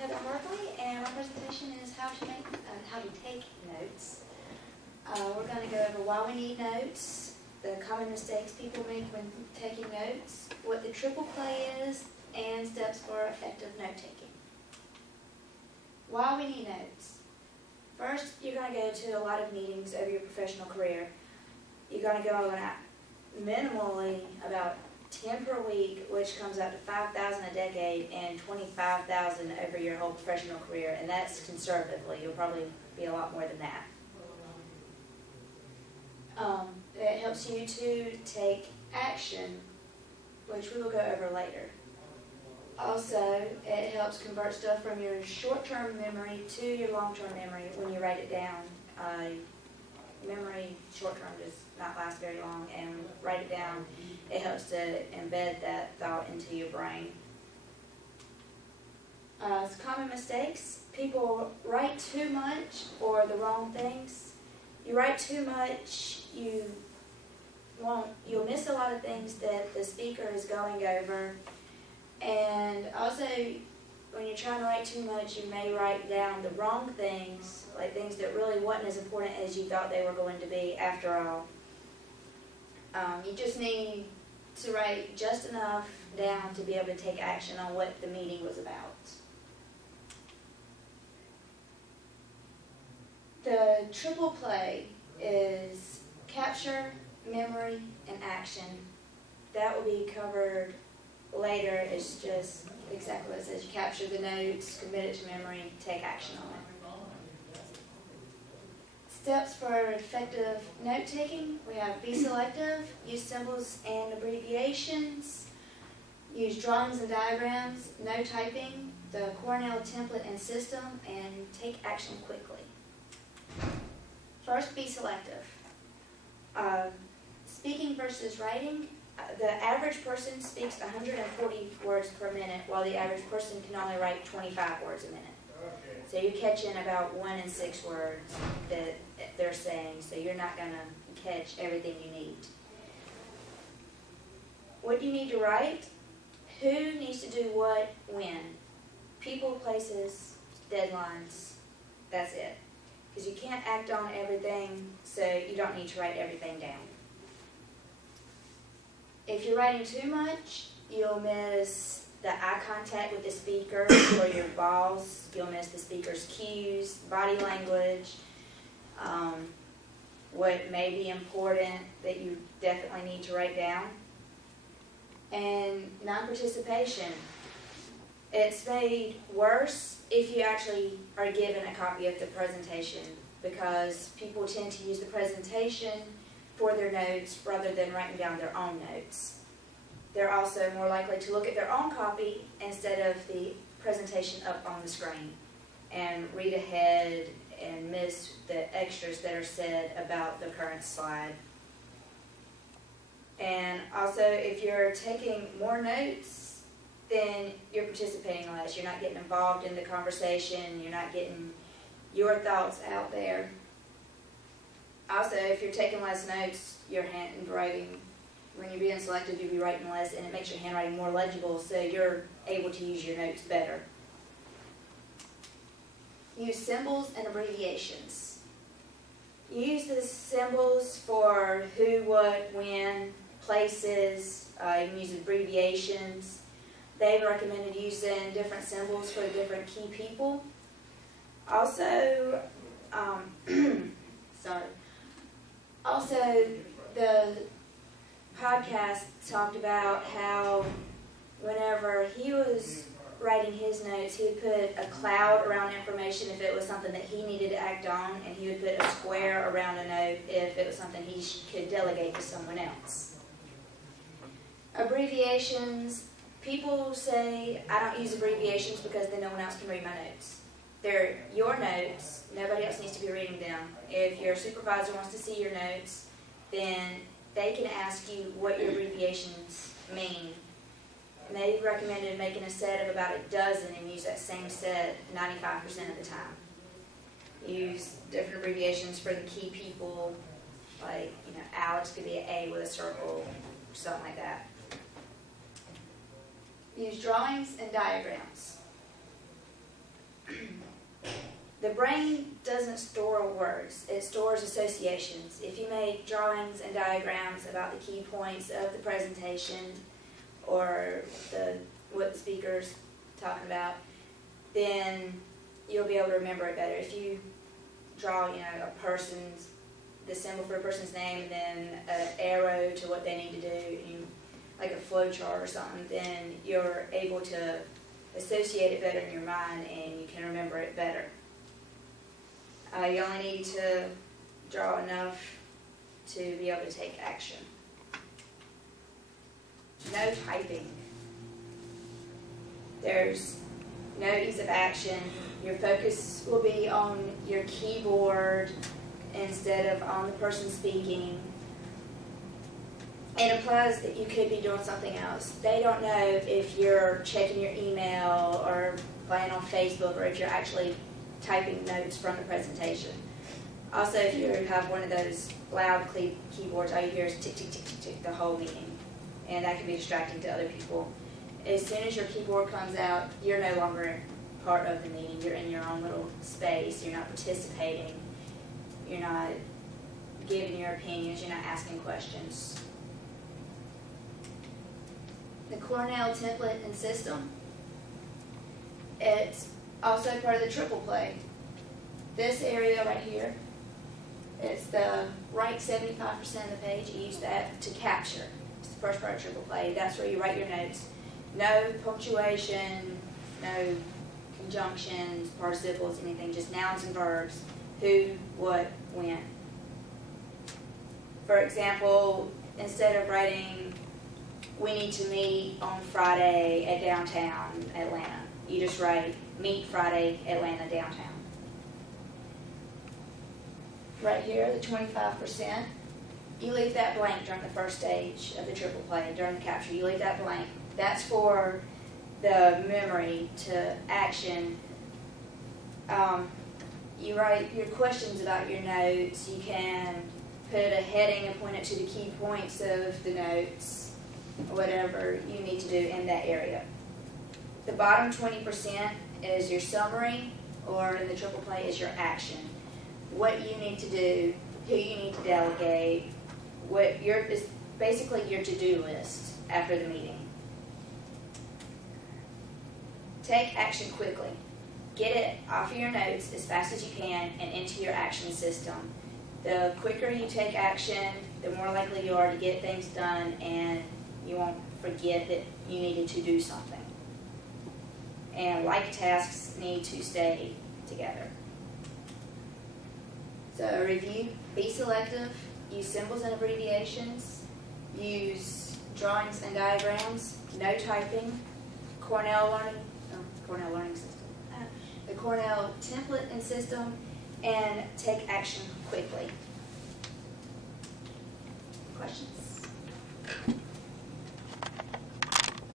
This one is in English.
Heather Hartley, and our presentation is how to take notes. We're going to go over why we need notes, the common mistakes people make when taking notes, what the triple play is, and steps for effective note-taking. Why we need notes. First, you're going to go to a lot of meetings over your professional career. You're going to go minimally about 10 per week, which comes out to 5,000 a decade and 25,000 over your whole professional career, and that's conservatively. You'll probably be a lot more than that. It helps you to take action, which we will go over later. Also, it helps convert stuff from your short-term memory to your long-term memory when you write it down. Memory short-term does not last very long, and write it down, it helps to embed that thought into your brain. Common mistakes. People write too much or the wrong things. You write too much, you'll miss a lot of things that the speaker is going over. And also, when you're trying to write too much, you may write down the wrong things, like things that really wasn't as important as you thought they were going to be after all. You just need to write just enough down to be able to take action on what the meeting was about. The triple play is capture, memory, and action. That will be covered later. It's just exactly what it says. You capture the notes, commit it to memory, take action on it. Steps for effective note-taking. We have be selective, use symbols and abbreviations, use drawings and diagrams, no typing, the Cornell template and system, and take action quickly. First, be selective. Speaking versus writing. The average person speaks 140 words per minute, while the average person can only write 25 words a minute. So you're catching about 1 in 6 words that they're saying, so you're not going to catch everything you need. What do you need to write? Who needs to do what, when? People, places, deadlines, that's it. Because you can't act on everything, so you don't need to write everything down. If you're writing too much, you'll miss the eye contact with the speaker or your boss. You'll miss the speaker's cues, body language, what may be important that you definitely need to write down. And non-participation. It's made worse if you actually are given a copy of the presentation, because people tend to use the presentation for their notes rather than writing down their own notes. They're also more likely to look at their own copy instead of the presentation up on the screen and read ahead and miss the extras that are said about the current slide. And also, if you're taking more notes, then you're participating less. You're not getting involved in the conversation. You're not getting your thoughts out there. Also, if you're taking less notes, your handwriting, when you're being selective, you'll be writing less, and it makes your handwriting more legible, so you're able to use your notes better. Use symbols and abbreviations. Use the symbols for who, what, when, places. You can use abbreviations. They've recommended using different symbols for different key people. Also, Also, the podcast talked about how whenever he was writing his notes, he would put a cloud around information if it was something that he needed to act on, and he would put a square around a note if it was something he could delegate to someone else. Abbreviations. People say, I don't use abbreviations because then no one else can read my notes. They're your notes. Nobody else needs to be reading them. If your supervisor wants to see your notes, then they can ask you what your abbreviations mean. And they recommended making a set of about a dozen and use that same set 95% of the time. Use different abbreviations for the key people, like, Alex could be an A with a circle, or something like that. Use drawings and diagrams. The brain doesn't store words, it stores associations. If you make drawings and diagrams about the key points of the presentation or what the speaker's talking about, then you'll be able to remember it better. If you draw, the symbol for a person's name and then an arrow to what they need to do, like a flow chart or something, then you're able to associate it better in your mind and you can remember it better. You only need to draw enough to be able to take action. No typing. There's no ease of action. Your focus will be on your keyboard instead of on the person speaking. It implies that you could be doing something else. They don't know if you're checking your email or playing on Facebook or if you're actually typing notes from the presentation. Also, if you have one of those loud keyboards, all you hear is tick, tick, tick, tick, tick the whole meeting. And that can be distracting to other people. As soon as your keyboard comes out, you're no longer part of the meeting. You're in your own little space. You're not participating. You're not giving your opinions. You're not asking questions. The Cornell template and system. It's also part of the triple play. This area right here, it's the right 75% of the page. You use that to capture. It's the first part of triple play. That's where you write your notes. No punctuation, no conjunctions, participles, anything, just nouns and verbs. Who, what, when. For example, instead of writing, we need to meet on Friday at downtown Atlanta, you just write, meet Friday, Atlanta, downtown. Right here, the 25%, you leave that blank during the first stage of the triple play, during the capture. You leave that blank. That's for the memory to action. You write your questions about your notes. You can put a heading and point it to the key points of the notes, or whatever you need to do in that area. The bottom 20% is your summary, or in the triple play is your action. What you need to do, who you need to delegate, is basically your to-do list after the meeting. Take action quickly. Get it off of your notes as fast as you can and into your action system. The quicker you take action, the more likely you are to get things done and you won't forget that you needed to do something. And like tasks need to stay together. So review, be selective, use symbols and abbreviations, use drawings and diagrams, no typing, Cornell Learning System, the Cornell template and system, and take action quickly. Questions?